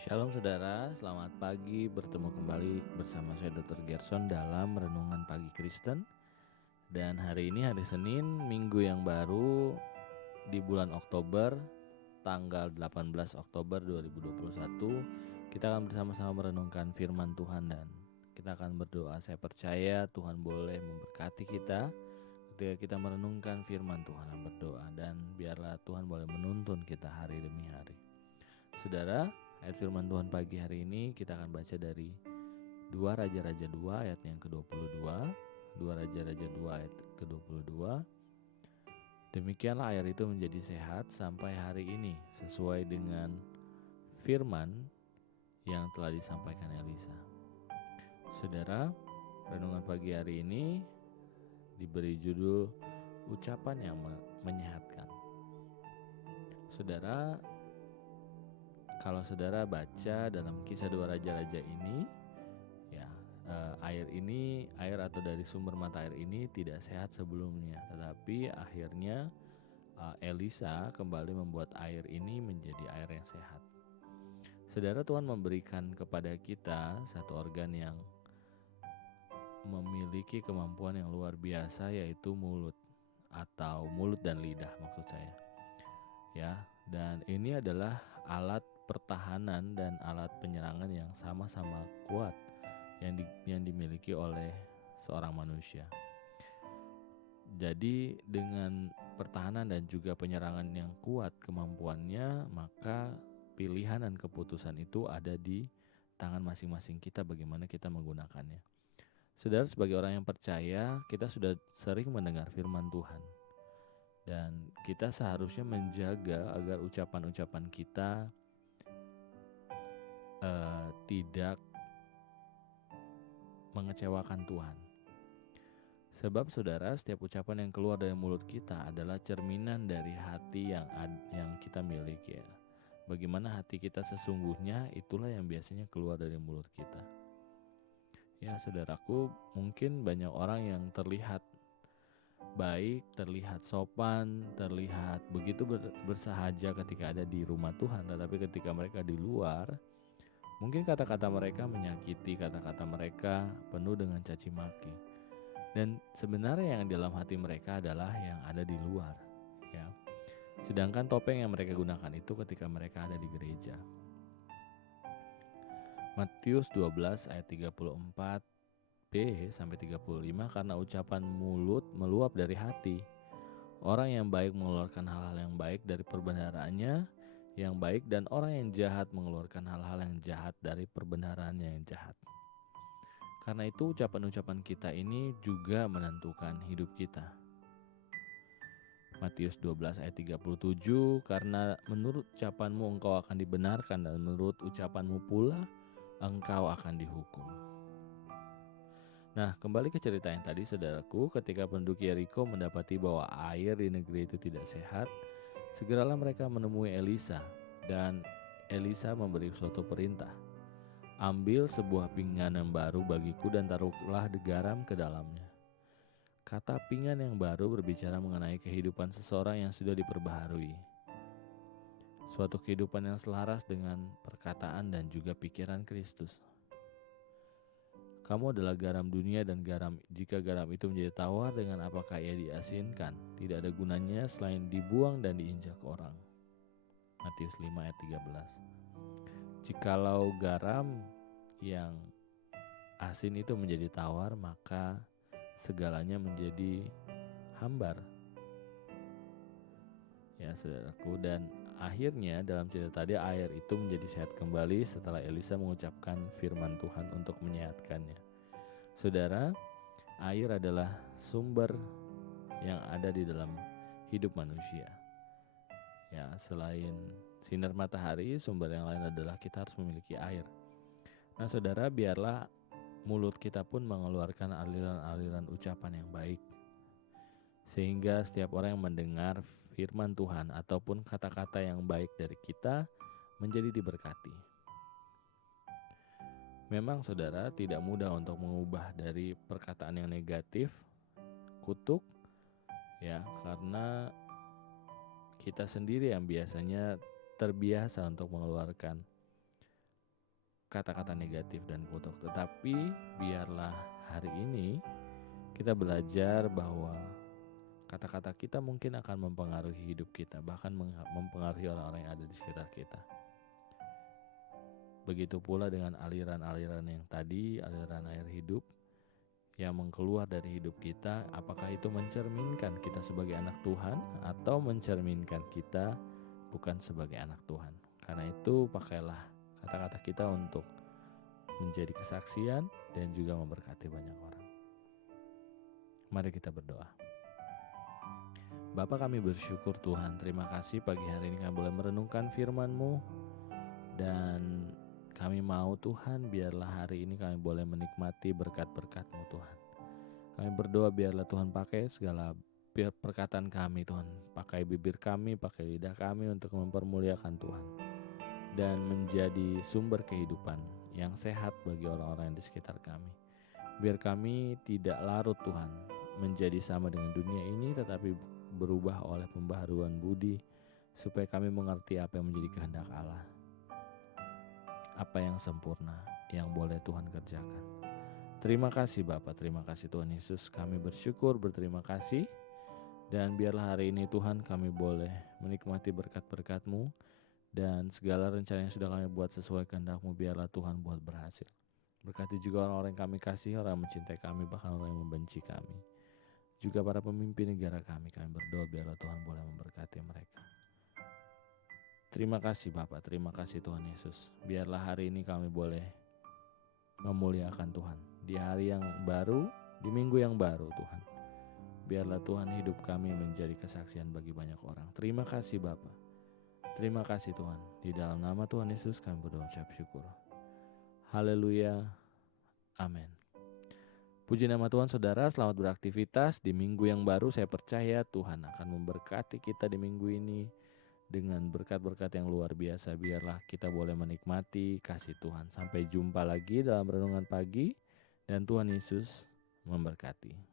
Shalom saudara, selamat pagi, bertemu kembali bersama saya Dr. Gerson dalam Renungan Pagi Kristen. Dan hari ini hari Senin, minggu yang baru di bulan Oktober, tanggal 18 Oktober 2021. Kita akan bersama-sama merenungkan firman Tuhan dan kita akan berdoa. Saya percaya Tuhan boleh memberkati kita ketika kita merenungkan firman Tuhan dan berdoa. Dan biarlah Tuhan boleh menuntun kita hari demi hari. Saudara, ayat firman Tuhan pagi hari ini kita akan baca dari 2 Raja-Raja 2 ayat yang ke-22. 2 Raja-Raja 2 ayat ke-22. Demikianlah air itu menjadi sehat sampai hari ini sesuai dengan firman yang telah disampaikan Elisa. Saudara, renungan pagi hari ini diberi judul ucapan yang menyehatkan. Saudara, kalau saudara baca dalam kisah 2 raja-raja ini, ya air atau dari sumber mata air ini tidak sehat sebelumnya, tetapi akhirnya Elisa kembali membuat air ini menjadi air yang sehat. Saudara, Tuhan memberikan kepada kita satu organ yang memiliki kemampuan yang luar biasa, yaitu mulut atau mulut dan lidah maksud saya. Ya, dan ini adalah alat pertahanan dan alat penyerangan yang sama-sama kuat yang dimiliki oleh seorang manusia. Jadi dengan pertahanan dan juga penyerangan yang kuat kemampuannya, maka pilihan dan keputusan itu ada di tangan masing-masing kita bagaimana kita menggunakannya. Saudara, sebagai orang yang percaya, kita sudah sering mendengar firman Tuhan. Dan kita seharusnya menjaga agar ucapan-ucapan kita tidak mengecewakan Tuhan. Sebab saudara, setiap ucapan yang keluar dari mulut kita adalah cerminan dari hati yang kita miliki. Bagaimana hati kita sesungguhnya, itulah yang biasanya keluar dari mulut kita. Ya saudaraku, mungkin banyak orang yang terlihat baik, terlihat sopan, terlihat begitu bersahaja ketika ada di rumah Tuhan, tetapi ketika mereka di luar, mungkin kata-kata mereka menyakiti, kata-kata mereka penuh dengan caci maki. Dan sebenarnya yang dalam hati mereka adalah yang ada di luar, ya. Sedangkan topeng yang mereka gunakan itu ketika mereka ada di gereja. Matius 12 ayat 34b sampai 35, karena ucapan mulut meluap dari hati. Orang yang baik mengeluarkan hal-hal yang baik dari perbendaharanya yang baik, dan orang yang jahat mengeluarkan hal-hal yang jahat dari perbendaharanya yang jahat. Karena itu ucapan-ucapan kita ini juga menentukan hidup kita. Matius 12 ayat 37, karena menurut ucapanmu engkau akan dibenarkan, dan menurut ucapanmu pula engkau akan dihukum. Nah, kembali ke cerita yang tadi, saudaraku, ketika penduduk Yeriko mendapati bahwa air di negeri itu tidak sehat, segeralah mereka menemui Elisa, dan Elisa memberi suatu perintah. Ambil sebuah pinggan yang baru bagiku dan taruhlah garam ke dalamnya. Kata pinggan yang baru berbicara mengenai kehidupan seseorang yang sudah diperbaharui. Suatu kehidupan yang selaras dengan perkataan dan juga pikiran Kristus. Kamu adalah garam dunia, dan jika garam itu menjadi tawar, dengan apakah ia diasinkan? Tidak ada gunanya selain dibuang dan diinjak orang. Matius 5 ayat 13. Jikalau garam yang asin itu menjadi tawar, maka segalanya menjadi hambar. Ya saudaraku, dan akhirnya dalam cerita tadi air itu menjadi sehat kembali setelah Elisa mengucapkan firman Tuhan untuk menyehatkannya. Saudara, air adalah sumber yang ada di dalam hidup manusia. Ya, selain sinar matahari, sumber yang lain adalah kita harus memiliki air. Nah saudara, biarlah mulut kita pun mengeluarkan aliran-aliran ucapan yang baik, sehingga setiap orang yang mendengar firman Tuhan ataupun kata-kata yang baik dari kita menjadi diberkati. Memang saudara, tidak mudah untuk mengubah dari perkataan yang negatif, kutuk, ya, karena kita sendiri yang biasanya terbiasa untuk mengeluarkan kata-kata negatif dan kutuk. Tetapi biarlah hari ini kita belajar bahwa kata-kata kita mungkin akan mempengaruhi hidup kita, bahkan mempengaruhi orang-orang yang ada di sekitar kita. Begitu pula dengan aliran-aliran yang tadi, aliran air hidup yang mengeluar dari hidup kita, apakah itu mencerminkan kita sebagai anak Tuhan atau mencerminkan kita bukan sebagai anak Tuhan. Karena itu pakailah kata-kata kita untuk menjadi kesaksian dan juga memberkati banyak orang. Mari kita berdoa. Bapa, kami bersyukur Tuhan, terima kasih pagi hari ini kami boleh merenungkan firman-Mu, dan kami mau Tuhan biarlah hari ini kami boleh menikmati berkat-berkat-Mu Tuhan. Kami berdoa biarlah Tuhan pakai segala perkataan kami Tuhan, pakai bibir kami, pakai lidah kami untuk mempermuliakan Tuhan dan menjadi sumber kehidupan yang sehat bagi orang-orang yang di sekitar kami. Biar kami tidak larut Tuhan menjadi sama dengan dunia ini, tetapi berubah oleh pembaharuan budi supaya kami mengerti apa yang menjadi kehendak Allah, apa yang sempurna yang boleh Tuhan kerjakan. Terima kasih Bapa, terima kasih Tuhan Yesus. Kami bersyukur, berterima kasih. Dan biarlah hari ini Tuhan kami boleh menikmati berkat-berkat-Mu, dan segala rencana yang sudah kami buat sesuai kehendak-Mu biarlah Tuhan buat berhasil. Berkati juga orang-orang yang kami kasih, orang yang mencintai kami, bahkan orang yang membenci kami. Juga para pemimpin negara kami berdoa biarlah Tuhan boleh memberkati mereka. Terima kasih Bapa, terima kasih Tuhan Yesus. Biarlah hari ini kami boleh memuliakan Tuhan di hari yang baru, di minggu yang baru Tuhan. Biarlah Tuhan hidup kami menjadi kesaksian bagi banyak orang. Terima kasih Bapa. Terima kasih Tuhan. Di dalam nama Tuhan Yesus kami berdoa ucap syukur. Haleluya. Amin. Puji nama Tuhan saudara, selamat beraktivitas di minggu yang baru. Saya percaya Tuhan akan memberkati kita di minggu ini dengan berkat-berkat yang luar biasa. Biarlah kita boleh menikmati kasih Tuhan. Sampai jumpa lagi dalam renungan pagi, dan Tuhan Yesus memberkati.